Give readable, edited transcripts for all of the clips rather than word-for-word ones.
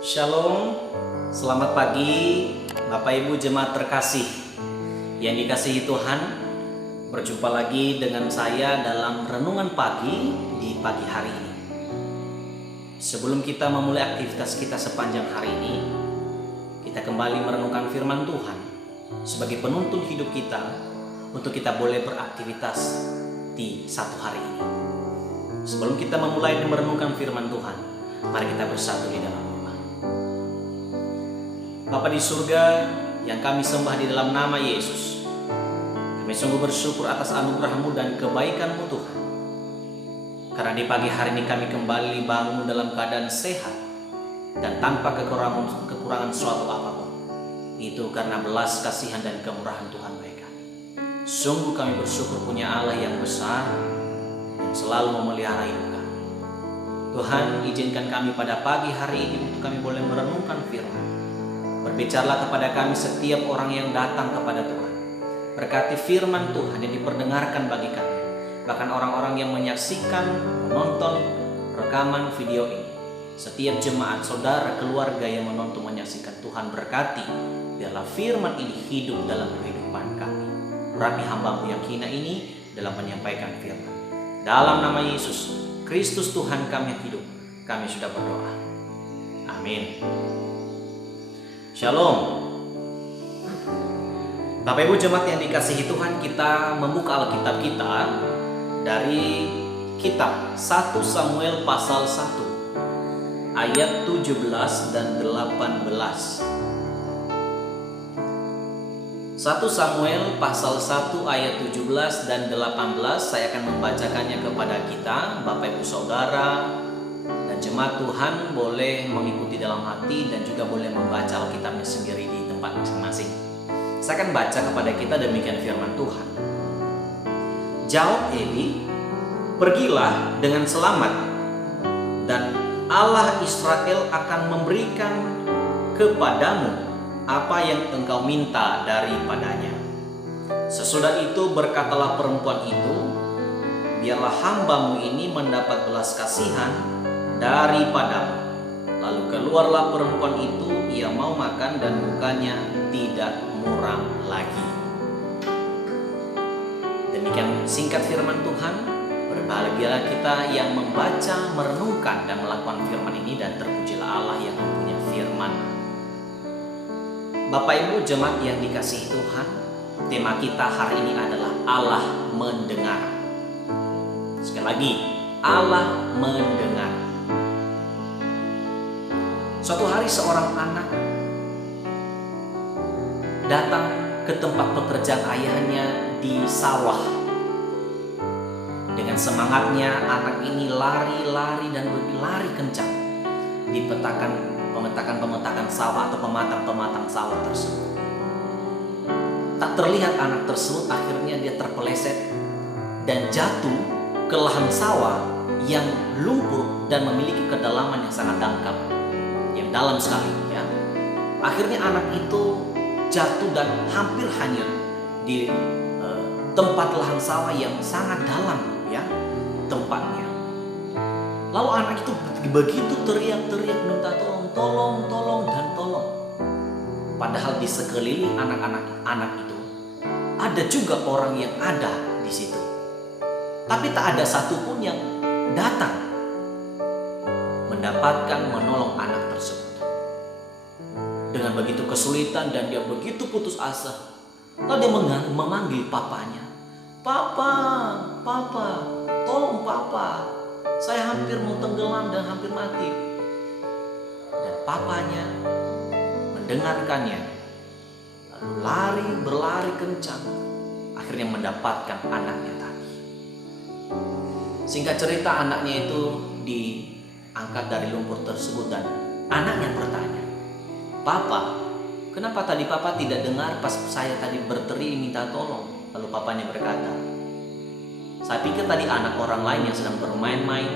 Shalom, selamat pagi Bapak Ibu jemaat terkasih yang dikasihi Tuhan. Berjumpa lagi dengan saya dalam renungan pagi di pagi hari ini. Sebelum kita memulai aktivitas kita sepanjang hari ini, kita kembali merenungkan firman Tuhan sebagai penuntun hidup kita untuk kita boleh beraktivitas di satu hari ini. Sebelum kita memulai merenungkan firman Tuhan, mari kita bersatu di dalam doa. Bapa di surga yang kami sembah di dalam nama Yesus, kami sungguh bersyukur atas anugerah-Mu dan kebaikan-Mu Tuhan. Karena di pagi hari ini kami kembali bangun dalam keadaan sehat dan tanpa kekurangan suatu apapun. Itu karena belas kasihan dan kemurahan Tuhan bagi kami. Sungguh kami bersyukur punya Allah yang besar yang selalu memelihara hidup kami. Tuhan, izinkan kami pada pagi hari ini untuk kami boleh merenungkan firman. Berbicaralah kepada kami setiap orang yang datang kepada Tuhan. Berkati firman Tuhan yang diperdengarkan bagi kami. Bahkan orang-orang yang menyaksikan, menonton rekaman video ini. Setiap jemaat, saudara, keluarga yang menonton, menyaksikan, Tuhan berkati. Biarlah firman ini hidup dalam kehidupan kami. Urapi hamba-Mu yang hina ini dalam menyampaikan firman. Dalam nama Yesus Kristus Tuhan kami yang hidup, kami sudah berdoa. Amin. Shalom. Bapak Ibu jemaat yang dikasihi Tuhan, kita membuka Alkitab kita dari kitab 1 Samuel pasal 1 ayat 17 dan 18. 1 Samuel pasal 1 ayat 17 dan 18. Saya akan membacakannya kepada kita, Bapak Ibu Saudara dan jemaat Tuhan boleh mengikuti dalam hati dan juga boleh membaca Alkitabnya sendiri di tempat masing-masing. Saya akan baca kepada kita demikian firman Tuhan. Jawab Eli, pergilah dengan selamat dan Allah Israel akan memberikan kepadamu apa yang engkau minta daripadanya. Sesudah itu berkatalah perempuan itu, biarlah hamba-Mu ini mendapat belas kasihan daripadamu. Lalu keluarlah perempuan itu, ia mau makan dan mukanya tidak muram lagi. Demikian singkat firman Tuhan. Berbahagialah kita yang membaca, merenungkan dan melakukan firman ini, dan terpujilah Allah yang mempunyai firman. Bapak Ibu jemaat yang dikasihi Tuhan, tema kita hari ini adalah Allah mendengar. Sekali lagi, Allah mendengar. Suatu hari seorang anak datang ke tempat pekerjaan ayahnya di sawah. Dengan semangatnya anak ini lari dan berlari kencang di pemetakan sawah atau pematang sawah tersebut. Tak terlihat anak tersebut, akhirnya dia terpeleset dan jatuh ke lahan sawah yang lumpur dan memiliki kedalaman yang sangat dangkal, yang dalam sekali ya. Akhirnya anak itu jatuh dan hampir hanyut di tempat lahan sawah yang sangat dalam ya tempatnya. Lalu anak itu begitu teriak-teriak minta tolong dan tolong. Padahal di sekeliling anak itu ada juga orang yang ada di situ. Tapi tak ada satupun yang datang mendapatkan menolong anak tersebut. Dengan begitu kesulitan dan dia begitu putus asa, lalu dia memanggil papanya. Papa, tolong papa. Saya hampir mau tenggelam dan hampir mati. Dan papanya mendengarkannya, lalu berlari kencang, akhirnya mendapatkan anaknya tadi. Singkat cerita, anaknya itu diangkat dari lumpur tersebut dan anaknya bertanya, Papa, kenapa tadi papa tidak dengar pas saya tadi berteriak minta tolong? Lalu papanya berkata, saya pikir tadi anak orang lain yang sedang bermain-main,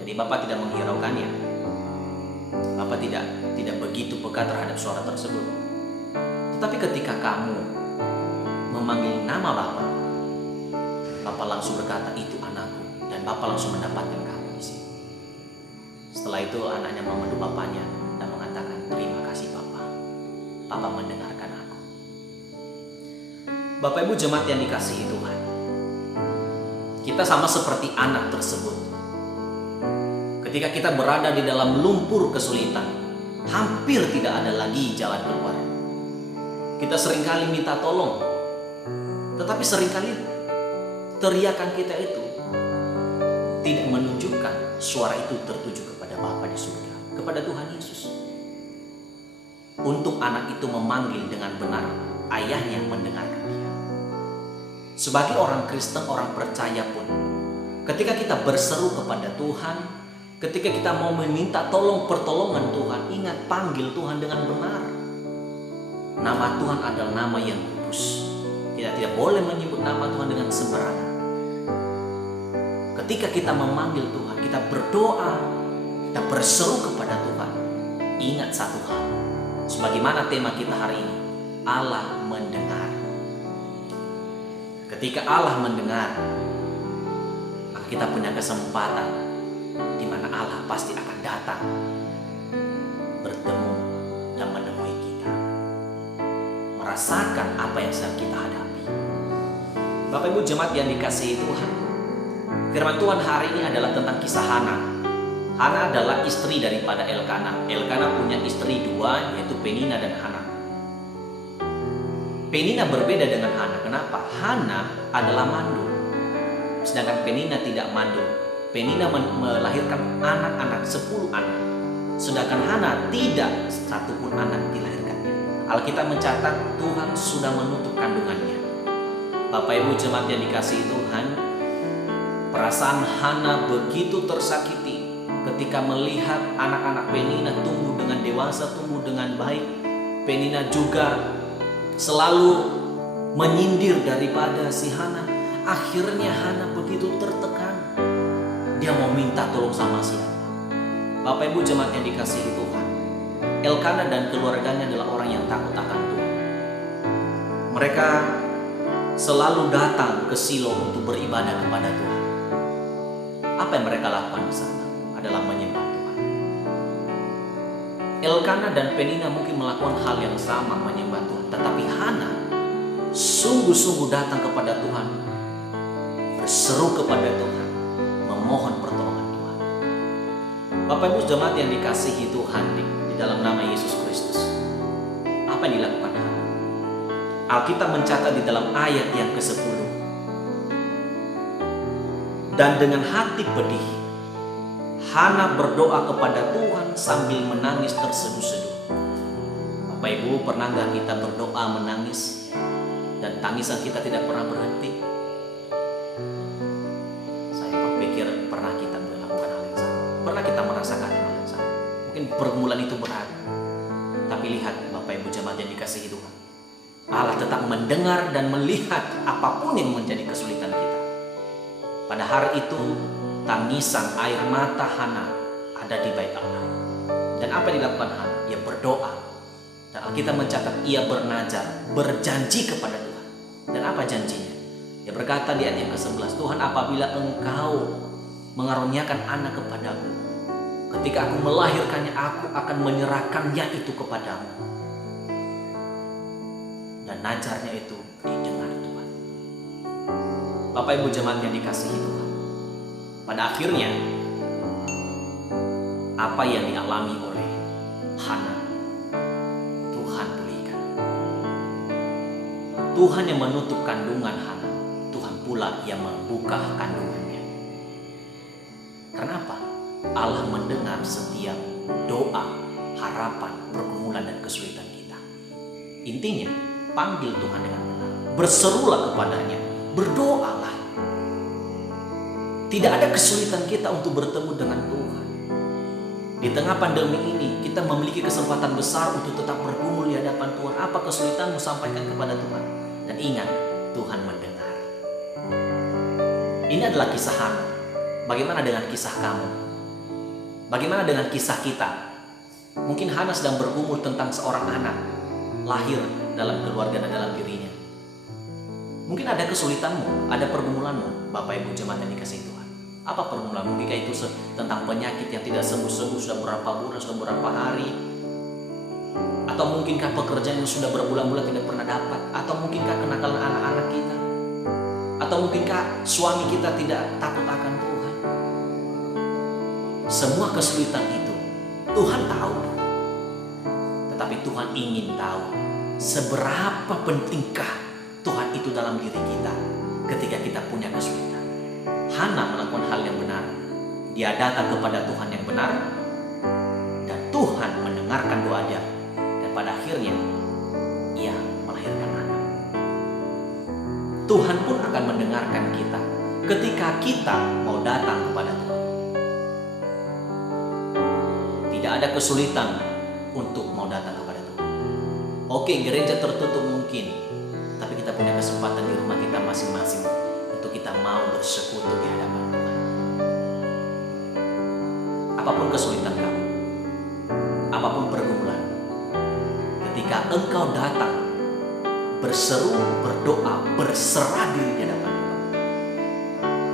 jadi bapak tidak menghiraukannya. Bapak tidak begitu peka terhadap suara tersebut. Tetapi ketika kamu memanggil nama bapak langsung berkata, itu anakku, dan bapak langsung mendapatkan kamu di sini. Setelah itu anaknya memeluk bapaknya dan mengatakan, terima kasih Papa. Papa mendengarkan aku. Bapak Ibu jemaat yang dikasihi Tuhan, kita sama seperti anak tersebut. Ketika kita berada di dalam lumpur kesulitan, hampir tidak ada lagi jalan keluar. Kita seringkali minta tolong, tetapi seringkali teriakan kita itu tidak menunjukkan suara itu tertuju kepada Bapa di surga, kepada Tuhan Yesus. Untuk anak itu memanggil dengan benar, ayahnya mendengarkan dia. Sebagai orang Kristen, orang percaya pun, ketika kita berseru kepada Tuhan, ketika kita mau meminta pertolongan Tuhan, ingat panggil Tuhan dengan benar. Nama Tuhan adalah nama yang kudus. Kita tidak boleh menyebut nama Tuhan dengan sembarangan. Ketika kita memanggil Tuhan, kita berdoa, kita berseru kepada Tuhan, ingat satu hal. Sebagaimana tema kita hari ini, Allah mendengar. Ketika Allah mendengar, maka kita punya kesempatan di mana Allah pasti akan datang, bertemu dan menemui kita, merasakan apa yang sedang kita hadapi. Bapak Ibu jemaat yang dikasihi Tuhan, firman Tuhan hari ini adalah tentang kisah Hana. Hana adalah istri daripada Elkana. Elkana punya istri dua, yaitu Penina dan Hana. Penina berbeda dengan Hana. Kenapa? Hana adalah mandul, sedangkan Penina tidak mandul. Penina melahirkan anak-anak, 10 anak. Sedangkan Hana tidak satupun anak dilahirkannya. Alkitab mencatat Tuhan sudah menutup kandungannya. Bapak Ibu jemaat yang dikasihi Tuhan, perasaan Hana begitu tersakiti ketika melihat anak-anak Penina tumbuh dengan dewasa, tumbuh dengan baik. Penina juga selalu menyindir daripada si Hana. Akhirnya Hana begitu tertekan. Dia mau minta tolong sama siapa? Bapak Ibu jemaat yang dikasihi Tuhan, Elkana dan keluarganya adalah orang yang takut akan Tuhan. Mereka selalu datang ke Silo untuk beribadah kepada Tuhan. Apa yang mereka lakukan di sana adalah menyembah Tuhan. Elkana dan Penina mungkin melakukan hal yang sama, menyembah Tuhan. Tetapi Hana sungguh-sungguh datang kepada Tuhan, berseru kepada Tuhan, memohon pertolongan Tuhan. Bapak Ibu jemaat yang dikasihi Tuhan di dalam nama Yesus Kristus, apa yang dilakukan Hana? Alkitab mencatat di dalam ayat yang ke-10, dan dengan hati pedih Hana berdoa kepada Tuhan sambil menangis terseduh-seduh. Bapak Ibu, pernah nggak kita berdoa menangis dan tangisan kita tidak pernah berhenti? Saya berpikir pernah kita melakukan hal yang sama. Pernah kita merasakan hal yang sama. Mungkin pergumulan itu berat, tapi lihat Bapak Ibu jemaat yang dikasihi Tuhan, Allah tetap mendengar dan melihat apapun yang menjadi kesulitan kita. Pada hari itu, tangisan air mata Hana ada di bait Allah. Dan apa yang dilakukan Hana? Ia berdoa. Dan Alkitab mencatat ia bernazar, berjanji kepada Tuhan. Dan apa janjinya? Dia berkata di ayat yang ke-11, Tuhan, apabila Engkau mengaruniakan anak kepadaku, ketika aku melahirkannya, aku akan menyerahkannya itu kepadamu. Dan nazarnya itu didengar Tuhan. Bapak Ibu jemaat yang dikasihi Tuhan, pada akhirnya apa yang dialami oleh Hana, Tuhan pulihkan. Tuhan yang menutup kandungan Hana, Tuhan pula yang membuka kandungannya. Kenapa? Allah mendengar setiap doa, harapan, pergumulan dan kesulitan kita. Intinya, panggil Tuhan dengan benar, berserulah kepadanya, berdoalah. Tidak ada kesulitan kita untuk bertemu dengan Tuhan. Di tengah pandemi ini, kita memiliki kesempatan besar untuk tetap bergumul di hadapan Tuhan. Apa kesulitanmu, sampaikan kepada Tuhan. Dan ingat, Tuhan mendengar. Ini adalah kisah Hana. Bagaimana dengan kisah kamu? Bagaimana dengan kisah kita? Mungkin Hana sedang bergumul tentang seorang anak lahir dalam keluarga dan dalam dirinya. Mungkin ada kesulitanmu, ada pergumulanmu, Bapak Ibu jemaat yang dikasihi Tuhan. Apa pergumulan? Mungkin itu tentang penyakit yang tidak sembuh-sembuh sudah berapa bulan, sudah berapa hari. Atau mungkinkah pekerjaan yang sudah berbulan-bulan tidak pernah dapat? Atau mungkinkah kenakalan anak-anak kita? Atau mungkinkah suami kita tidak takut akan Tuhan? Semua kesulitan itu Tuhan tahu. Tetapi Tuhan ingin tahu seberapa pentingkah Tuhan itu dalam diri kita ketika kita punya kesulitan. Hana melakukan hal yang benar. Dia datang kepada Tuhan yang benar, dan Tuhan mendengarkan doa dia, dan pada akhirnya ia melahirkan anak. Tuhan pun akan mendengarkan kita ketika kita mau datang kepada Tuhan. Tidak ada kesulitan untuk mau datang kepada Tuhan. Oke, gereja tertutup mungkin, tapi kita punya kesempatan di rumah kita masing-masing untuk kita mau bersekutu di hadapan Tuhan. Apapun kesulitan kamu, apapun pergumulan, ketika engkau datang berseru, berdoa, berserah diri di hadapan Tuhan,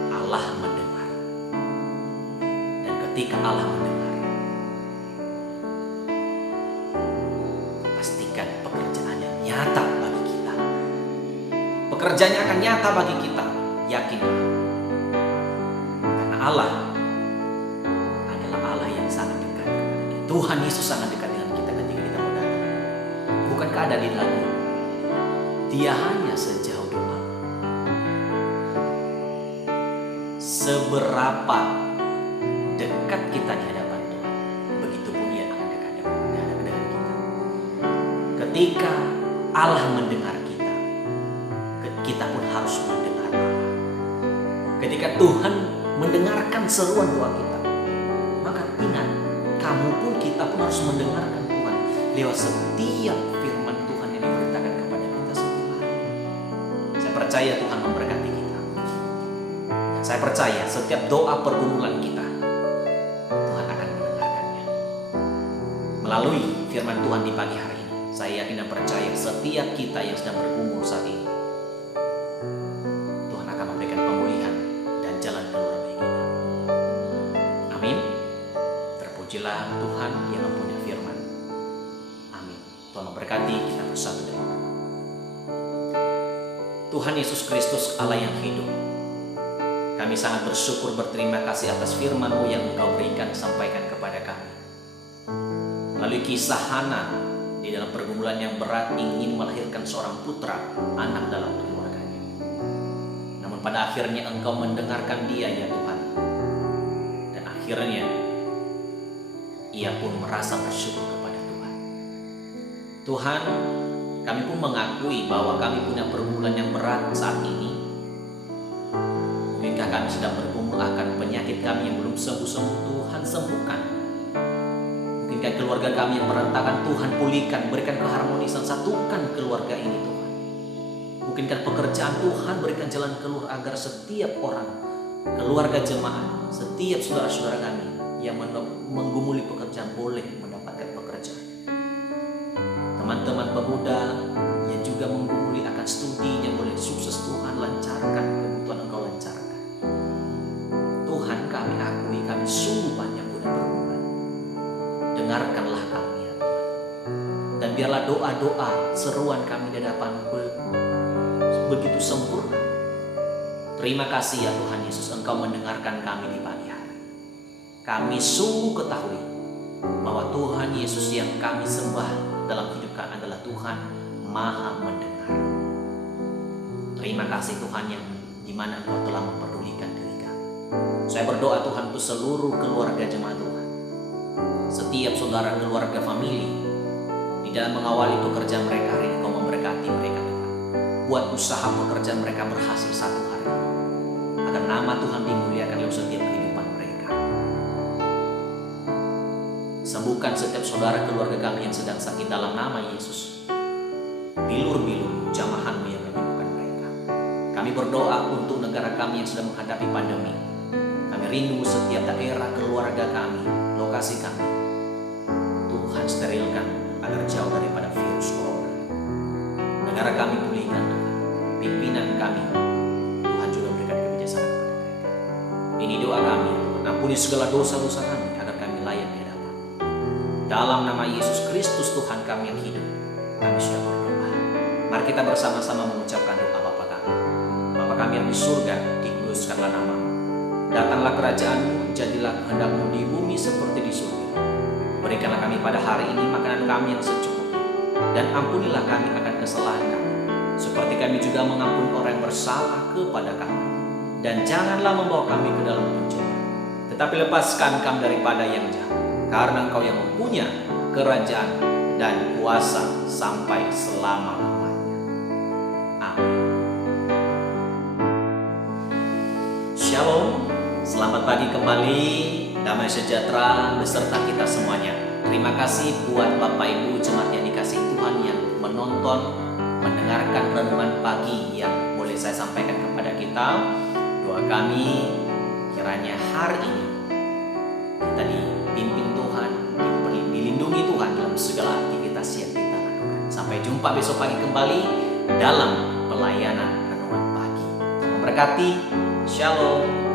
Allah mendengar. Dan ketika Allah mendengar, pastikan pekerjaannya nyata bagi kita. Pekerjaannya akan nyata bagi kita, yakinlah. Karena Allah adalah Allah yang sangat dekat kepada kita. Tuhan Yesus sangat dekat dengan kita ketika kita mau datang. Bukankah ada di lagu, Dia hanya sejauh doa. Seberapa dekat kita di hadapan Tuhan, begitu pun Dia akan dekat dengan kita. Ketika Allah mendengar kita, kita pun harus mendengar Allah. Ketika Tuhan mendengarkan seruan doa kita, maka ingat, kamu pun, kita pun harus mendengarkan Tuhan lewat setiap firman Tuhan yang diberitakan kepada kita setiap hari. Saya percaya Tuhan memberkati kita. Dan saya percaya setiap doa pergumulan kita, Tuhan akan mendengarkannya. Melalui firman Tuhan di pagi hari ini, saya yakin dan percaya setiap kita yang sedang bergumul saat ini, Tuhan akan memberikan pemulihan dan jalan keluar bagi kita. Amin. Terpujilah Tuhan yang mempunyai firman. Amin. Tuhan memberkati kita bersatu dengan Tuhan. Tuhan Yesus Kristus, Allah yang hidup, kami sangat bersyukur, berterima kasih atas firman-Mu yang Engkau berikan, sampaikan kepada kami. Melalui kisah Hana di dalam pergumulan yang berat, ingin melahirkan seorang putra, anak dalam keluarganya. Namun pada akhirnya Engkau mendengarkan dia, ya Tuhan. Dan akhirnya ia pun merasa bersyukur kepada Tuhan. Tuhan, kami pun mengakui bahwa kami punya pergumulan yang berat saat ini. Mungkinkah kami sedang bergumul akan penyakit kami yang belum sembuh-sembuh, Tuhan sembuhkan. Mungkinkah keluarga kami yang berantakan, Tuhan pulihkan, berikan keharmonisan, satukan keluarga ini Tuhan. Mungkinkah pekerjaan, Tuhan berikan jalan keluar agar setiap orang, keluarga jemaat, setiap saudara-saudara kami yang menggumuli pekerjaan boleh mendapatkan pekerjaan. Teman-teman pemuda yang juga menggumuli akan studinya boleh sukses, Tuhan lancarkan, kebutuhan Engkau lancarkan. Tuhan, kami akui kami sungguh banyak punya pergumulan. Dengarkanlah kami ya Tuhan. Dan biarlah doa-doa seruan kami di hadapan begitu sempurna. Terima kasih ya Tuhan Yesus, Engkau mendengarkan kami di pagi hari. Kami sungguh ketahui bahwa Tuhan Yesus yang kami sembah dalam hidup kami adalah Tuhan Maha Mendengar. Terima kasih Tuhan yang dimana Engkau telah memperdulikan diri kami. Saya berdoa Tuhan untuk seluruh keluarga jemaat Tuhan, setiap saudara keluarga famili di dalam mengawali pekerjaan mereka hari ini, Engkau memberkati mereka Tuhan. Buat usaha pekerjaan mereka berhasil satu hari, agar nama Tuhan dimuliakan dalam setiap kehidupan mereka. Sembuhkan setiap saudara keluarga kami yang sedang sakit dalam nama Yesus. Bilur-bilur jamahan-Mu yang menyembuhkan mereka. Kami berdoa untuk negara kami yang sedang menghadapi pandemi. Kami rindu setiap daerah keluarga kami, lokasi kami, Tuhan sterilkan agar jauh daripada virus corona. Negara kami pulihkan Tuhan. Pimpinan kami, Tuhan juga berikan kebijaksanaan kepada mereka. Ini doa kami, Tuhan. Ampuni segala dosa-dosa kami agar kami layak di hadapan. Dalam nama Yesus Kristus Tuhan kami yang hidup, kami sudah berdoa. Mari kita bersama-sama mengucapkan doa Bapa kami. Bapa kami yang di surga, dikuduskanlah namamu. Datanglah kerajaanmu, jadilah kehendakmu di bumi seperti di surga. Berikanlah kami pada hari ini makanan kami yang secukupnya, dan ampunilah kami akan kesalahan kami, seperti kami juga mengampuni orang yang bersalah kepada kami. Dan janganlah membawa kami ke dalam pencobaan, tetapi lepaskan kami daripada yang jahat. Karena Engkau yang mempunyai kerajaan dan kuasa sampai selama-lamanya. Amin. Shalom, selamat pagi kembali. Damai sejahtera beserta kita semuanya. Terima kasih buat Bapak Ibu jemaat yang dikasihi Tuhan yang menonton, mendengarkan renungan pagi yang boleh saya sampaikan kepada kita. Doa kami kiranya hari ini kita dipimpin Tuhan, dilindungi Tuhan dalam segala aktivitas yang kita lakukan. Sampai jumpa besok pagi kembali dalam pelayanan renungan pagi. Tuhan memberkati. Shalom.